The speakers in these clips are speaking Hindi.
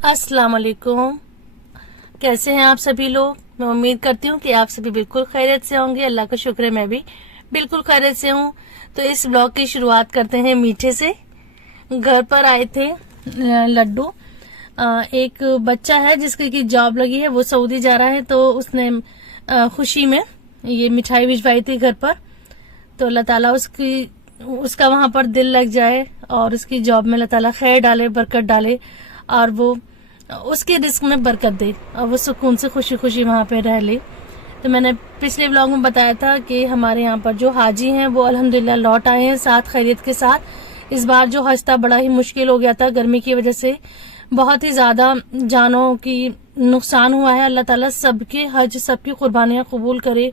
अस्सलाम वालेकुम। कैसे हैं आप सभी लोग। मैं उम्मीद करती हूँ कि आप सभी बिल्कुल खैरियत से होंगे। अल्लाह का शुक्र है मैं भी बिल्कुल खैरियत से हूँ। तो इस ब्लॉग की शुरुआत करते हैं मीठे से। घर पर आए थे लड्डू। एक बच्चा है जिसकी की जॉब लगी है, वो सऊदी जा रहा है, तो उसने खुशी में ये मिठाई भिजवाई थी घर पर। तो अल्लाह ताला उसका वहां पर दिल लग जाए और उसकी जॉब में अल्लाह ताला खैर डाले, बरकत डाले और वो उसके रिस्क में बरकत दे और वो सुकून से खुशी खुशी वहां पे रह ले। तो मैंने पिछले व्लॉग में बताया था कि हमारे यहाँ पर जो हाजी हैं वो अल्हम्दुलिल्लाह लौट आए हैं साथ खैरियत के साथ। इस बार जो हज था बड़ा ही मुश्किल हो गया था, गर्मी की वजह से बहुत ही ज्यादा जानों की नुकसान हुआ है। अल्लाह ताला सबके हज, सबकी कुर्बानियां कबूल करे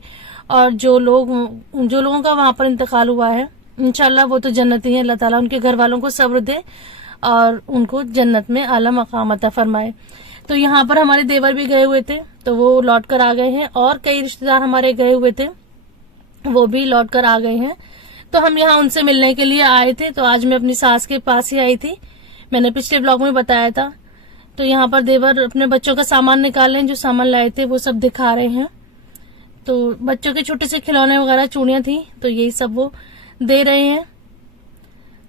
और जो लोगों का वहां पर इंतकाल हुआ है इंशाल्लाह वो तो जन्नत ही है। अल्लाह ताला उनके घर वालों को सब्र दे और उनको जन्नत में आला मकाम अता फरमाए। तो यहाँ पर हमारे देवर भी गए हुए थे, तो वो लौट कर आ गए हैं और कई रिश्तेदार हमारे गए हुए थे, वो भी लौट कर आ गए हैं। तो हम यहाँ उनसे मिलने के लिए आए थे। तो आज मैं अपनी सास के पास ही आई थी, मैंने पिछले ब्लॉग में बताया था। तो यहाँ पर देवर अपने बच्चों का सामान निकाल रहे हैं, जो सामान लाए थे वो सब दिखा रहे हैं। तो बच्चों के छोटे से खिलौने वगैरह, चूड़ियां थी, तो यही सब वो दे रहे हैं।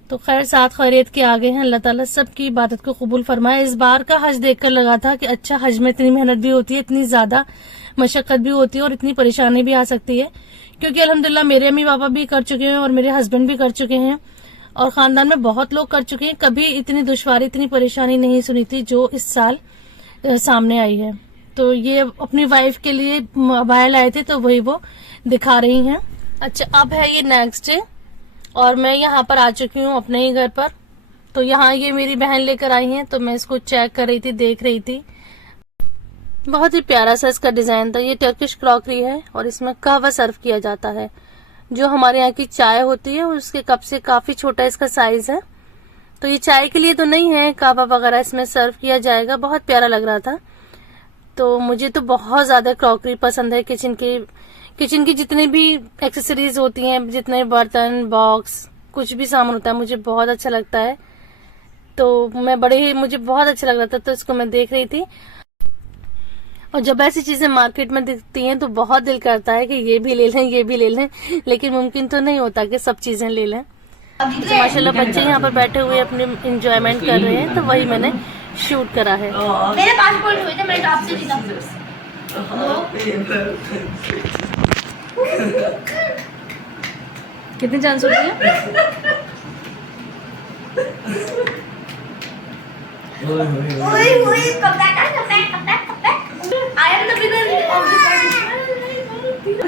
तो खैर साथ खैरियत के आगे हैं। अल्लाह ताला सबकी इबादत को कबूल फरमाए। इस बार का हज देखकर लगा था कि अच्छा, हज में इतनी मेहनत भी होती है, इतनी ज्यादा मशक्कत भी होती है और इतनी परेशानी भी आ सकती है, क्योंकि अल्हम्दुलिल्लाह मेरे अम्मी पापा भी कर चुके हैं और मेरे हस्बैंड भी कर चुके हैं और खानदान में बहुत लोग कर चुके हैं। कभी इतनी दुश्वारी, इतनी परेशानी नहीं सुनी थी जो इस साल सामने आई है। तो ये अपनी वाइफ के लिए मोबाइल आए थे, तो वही वो दिखा रही हैं। अच्छा, अब है ये नेक्स्ट डे और मैं यहाँ पर आ चुकी हूँ अपने ही घर पर। तो यहाँ ये मेरी बहन लेकर आई हैं, तो मैं इसको चेक कर रही थी, देख रही थी। बहुत ही प्यारा सा इसका डिजाइन था। ये टर्किश क्रॉकरी है और इसमें कहवा सर्व किया जाता है। जो हमारे यहाँ की चाय होती है उसके कप से काफी छोटा इसका साइज है। तो ये चाय के लिए तो नहीं है, कहवा वगैरह इसमें सर्व किया जाएगा। बहुत प्यारा लग रहा था। तो मुझे तो बहुत ज्यादा क्रॉकरी पसंद है। किचन की जितनी भी एक्सेसरीज होती हैं, जितने बर्तन, बॉक्स, कुछ भी सामान होता है, मुझे बहुत अच्छा लगता है। तो मुझे बहुत अच्छा लग रहा था, तो इसको मैं देख रही थी। और जब ऐसी चीजें मार्केट में दिखती हैं तो बहुत दिल करता है कि ये भी ले लें, ये भी ले लें, लेकिन मुमकिन तो नहीं होता कि सब चीजें ले लें। तो माशाल्लाह बच्चे यहाँ पर बैठे हुए अपने एंजॉयमेंट कर रहे हैं, तो वही मैंने शूट करा है। मेरे पासपोर्ट हुए थे, मैंने आपसे जीता। कितने चांस होते हैं? I am the winner of the competition.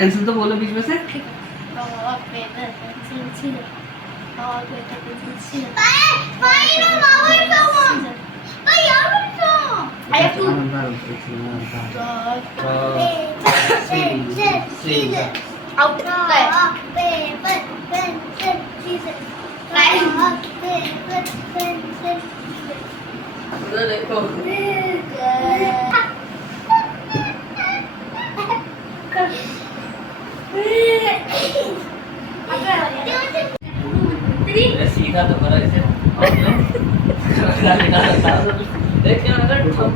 Answer तो बोलो बीच में से। I have to. Out. देखो सीधा तो करा इसे देख क्या अगर बहुत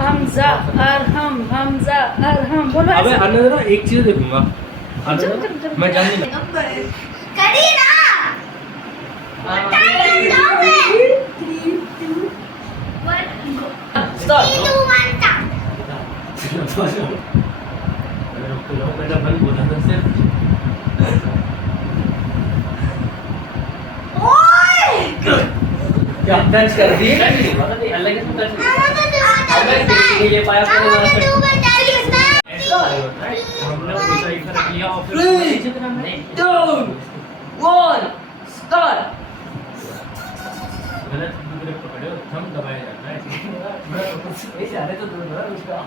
हमजा अरहम बोलो। अबे आने दे ना, एक चीज देखूंगा। मैं जान नहीं करी ना। बेटा बंद बोला था सिर्फ। क्या टच कर दी? अल्लाह के टच अगर ये पाया तो ऐसा होता है। हमने दूसरा एक तरह किया और फिर 3, 2, 1 स्टार्ट। गलत दूसरे पकड़े हो, थंब दबाया जाता है। ऐसे आ रहे तो दूर दूर उसका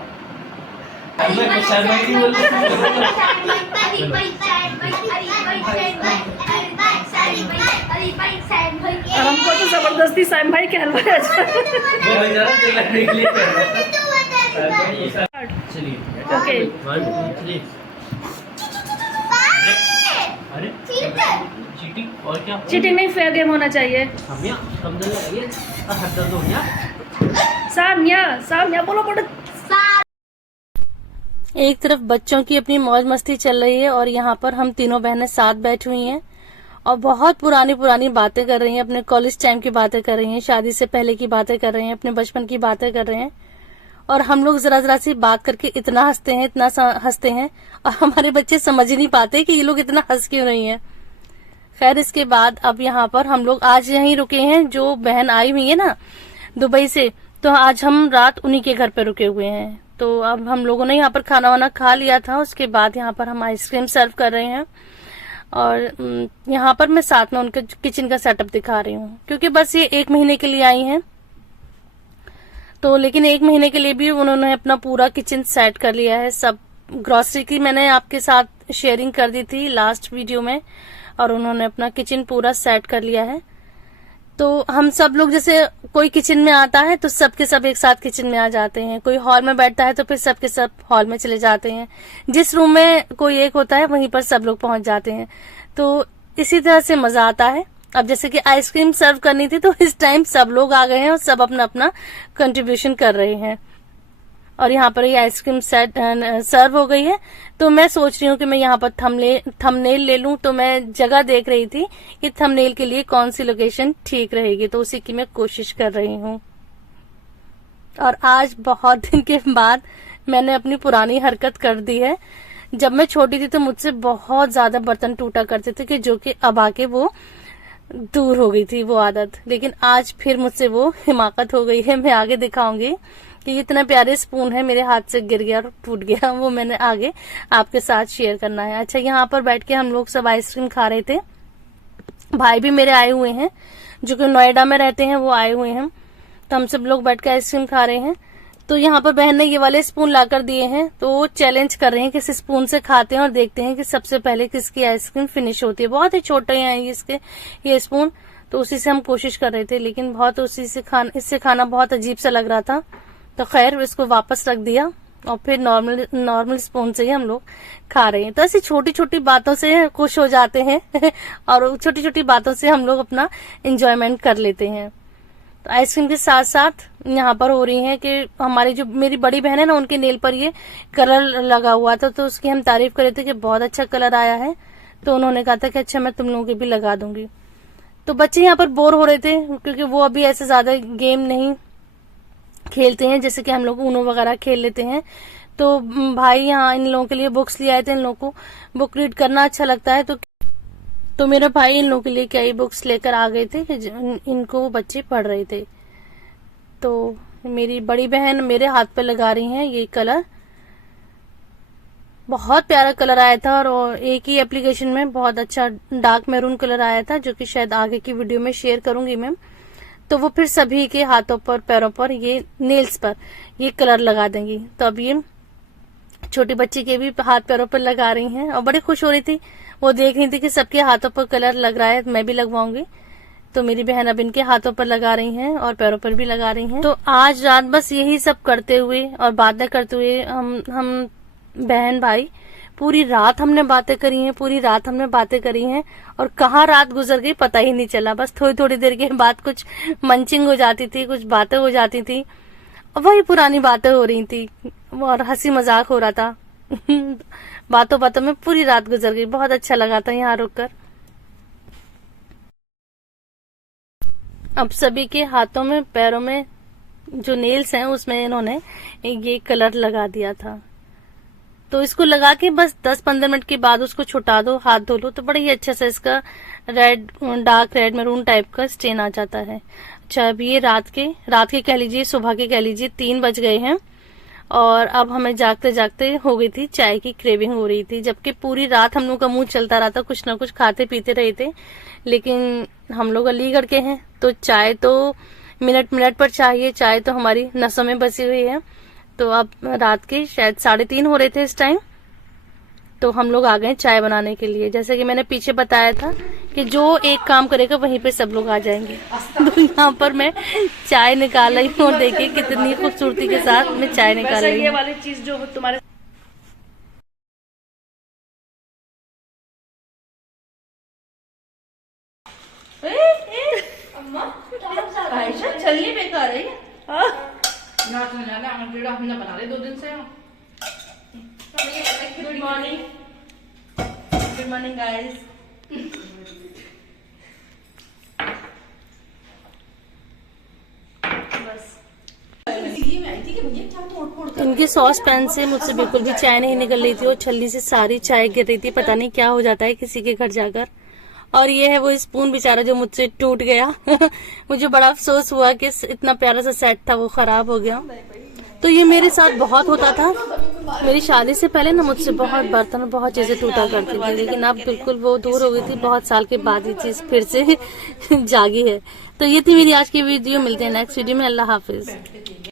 मैं शर्मा की बोल और हमको तो जबरदस्ती साइम भाई के हलवाई चलिए ओके। अरे चीटिंग और क्या? चीटिंग नहीं, फेयर गेम होना चाहिए। सामिया कब दर्द लगी है? हद दर्द हो गया। सामिया बोलो बोलो। एक तरफ बच्चों की अपनी मौज मस्ती चल रही है और यहाँ पर हम तीनों बहनें साथ बैठी हुई हैं और बहुत पुरानी पुरानी बातें कर रही हैं, अपने कॉलेज टाइम की बातें कर रही हैं, शादी से पहले की बातें कर रही हैं, अपने बचपन की बातें कर रहे हैं। और हम लोग जरा जरा सी बात करके इतना हंसते हैं, इतना हंसते हैं, और हमारे बच्चे समझ ही नहीं पाते कि ये लोग इतना हंस क्यों रही हैं। खैर, इसके बाद अब यहाँ पर हम लोग आज यहीं रुके हैं। जो बहन आई हुई है ना दुबई से, तो आज हम रात उन्हीं के घर पे रुके हुए हैं। तो अब हम लोगों ने यहाँ पर खाना वाना खा लिया था। उसके बाद यहाँ पर हम आइसक्रीम सर्व कर रहे हैं और यहाँ पर मैं साथ में उनके किचन का सेटअप दिखा रही हूँ, क्योंकि बस ये 1 महीने के लिए आई हैं। तो लेकिन 1 महीने के लिए भी उन्होंने अपना पूरा किचन सेट कर लिया है। सब ग्रोसरी की मैंने आपके साथ शेयरिंग कर दी थी लास्ट वीडियो में, और उन्होंने अपना किचन पूरा सेट कर लिया है। तो हम सब लोग जैसे कोई किचन में आता है तो सबके सब एक साथ किचन में आ जाते हैं, कोई हॉल में बैठता है तो फिर सबके सब हॉल में चले जाते हैं, जिस रूम में कोई एक होता है वहीं पर सब लोग पहुंच जाते हैं। तो इसी तरह से मजा आता है। अब जैसे कि आइसक्रीम सर्व करनी थी तो इस टाइम सब लोग आ गए हैं और सब अपना अपना कंट्रीब्यूशन कर रहे हैं। और यहाँ पर ये आइसक्रीम सर्व हो गई है। तो मैं सोच रही हूँ कि मैं यहाँ पर थंबनेल ले लूं। तो मैं जगह देख रही थी कि थंबनेल के लिए कौन सी लोकेशन ठीक रहेगी, तो उसी की मैं कोशिश कर रही हूँ। और आज बहुत दिन के बाद मैंने अपनी पुरानी हरकत कर दी है। जब मैं छोटी थी तो मुझसे बहुत ज्यादा बर्तन टूटा करते थे, कि जो कि अब आके वो दूर हो गई थी वो आदत। लेकिन आज फिर मुझसे वो हिमाकत हो गई है। मैं आगे दिखाऊंगी कि इतना प्यारे स्पून है, मेरे हाथ से गिर गया और टूट गया, वो मैंने आगे आपके साथ शेयर करना है। अच्छा, यहाँ पर बैठ के हम लोग सब आइसक्रीम खा रहे थे। भाई भी मेरे आए हुए हैं, जो कि नोएडा में रहते हैं, वो आए हुए हैं। तो हम सब लोग बैठ के आइसक्रीम खा रहे हैं। तो यहाँ पर बहन ने ये वाले स्पून लाकर दिए हैं, तो वो चैलेंज कर रहे हैं कि इस स्पून से खाते हैं और देखते हैं कि सबसे पहले किसकी आइसक्रीम फिनिश होती है। बहुत ही छोटे हैं इसके ये स्पून, तो उसी से हम कोशिश कर रहे थे, लेकिन बहुत इससे खाना बहुत अजीब सा लग रहा था। तो खैर इसको वापस रख दिया और फिर नॉर्मल स्पून से ही हम लोग खा रहे हैं। तो ऐसी छोटी छोटी बातों से खुश हो जाते हैं और छोटी छोटी बातों से हम लोग अपना एंजॉयमेंट कर लेते हैं। तो आइसक्रीम के साथ साथ यहाँ पर हो रही है कि हमारी जो मेरी बड़ी बहन है ना, उनके नेल पर ये कलर लगा हुआ था, तो उसकी हम तारीफ कर रहे थे कि बहुत अच्छा कलर आया है। तो उन्होंने कहा था कि अच्छा मैं तुम लोगों की भी लगा दूंगी। तो बच्चे यहाँ पर बोर हो रहे थे, क्योंकि वो अभी ऐसे ज्यादा गेम नहीं खेलते हैं, जैसे कि हम लोग ऊनो वगैरह खेल लेते हैं। तो भाई यहाँ इन लोगों के लिए बुक्स ले आए थे। इन लोगों को बुक रीड करना अच्छा लगता है, तो मेरा भाई इन लोगों के लिए कई बुक्स लेकर आ गए थे, इनको वो बच्चे पढ़ रहे थे। तो मेरी बड़ी बहन मेरे हाथ पे लगा रही हैं ये कलर। बहुत प्यारा कलर आया था और एक ही एप्लीकेशन में बहुत अच्छा डार्क मैरून कलर आया था, जो कि शायद आगे की वीडियो में शेयर करूंगी मैम। तो वो फिर सभी के हाथों पर, पैरों पर, ये नेल्स पर ये कलर लगा देंगी। तो अब ये छोटी बच्ची के भी हाथ पैरों पर लगा रही हैं और बड़ी खुश हो रही थी। वो देख रही थी कि सबके हाथों पर कलर लग रहा है, मैं भी लगवाऊंगी। तो मेरी बहन अब इनके हाथों पर लगा रही हैं और पैरों पर भी लगा रही हैं। तो आज रात बस यही सब करते हुए और बातें करते हुए हम बहन भाई पूरी रात हमने बातें करी हैं, पूरी रात हमने बातें करी हैं। और कहाँ रात गुजर गई पता ही नहीं चला। बस थोड़ी थोड़ी देर के बाद कुछ मंचिंग हो जाती थी, कुछ बातें हो जाती थी, वही पुरानी बातें हो रही थी और हंसी मजाक हो रहा था। बातों बातों में पूरी रात गुजर गई। बहुत अच्छा लगा था यहाँ रुककर। अब सभी के हाथों में, पैरों में जो नेल्स हैं उसमें इन्होंने ये कलर लगा दिया था। तो इसको लगा के बस 10-15 मिनट के बाद उसको छुटा दो, हाथ धो लो, तो बड़ा ही अच्छा सा इसका डार्क रेड मैरून टाइप का स्टेन आ जाता है। अच्छा, अब ये रात के कह लीजिए, सुबह के कह लीजिए 3 बज गए हैं और अब हमें जागते जागते हो गई थी, चाय की क्रेविंग हो रही थी। जबकि पूरी रात हम लोग का मुंह चलता रहा था, कुछ ना कुछ खाते पीते रहे थे। लेकिन हम लोग अलीगढ़ के हैं तो चाय तो मिनट पर चाहिए, चाय तो हमारी नसों में बसी हुई है। तो अब रात के शायद 3:30 हो रहे थे इस टाइम, तो हम लोग आ गए चाय बनाने के लिए। जैसे कि मैंने पीछे बताया था कि जो एक काम करेगा वहीं पे सब लोग आ जाएंगे। तो यहाँ पर मैं चाय निकाल रही हूँ और देखिए कितनी खूबसूरती के साथ मैं चाय निकाल रही हूँ। ये वाली चीज जो तुम्हारे आयशा चलनी बेकार है नाच में जाना जेड़ा हमने बना रहे 2 दिन से गुड मॉर्निंग गाइस। इनके सॉस पैन से मुझसे बिल्कुल भी चाय नहीं निकल रही थी और छलनी से सारी चाय गिर रही थी। पता नहीं क्या हो जाता है किसी के घर जाकर। और ये है वो स्पून बेचारा जो मुझसे टूट गया मुझे बड़ा अफसोस हुआ कि इतना प्यारा सा सेट था वो खराब हो गया। तो ये मेरे साथ बहुत होता था। मेरी शादी से पहले ना मुझसे बहुत बर्तन बहुत चीजें टूटा करती थी, लेकिन अब बिल्कुल वो दूर हो गई थी। बहुत साल के बाद ये चीज फिर से जागी है। तो ये थी मेरी आज की वीडियो। मिलते हैं नेक्स्ट वीडियो में। अल्लाह हाफिज।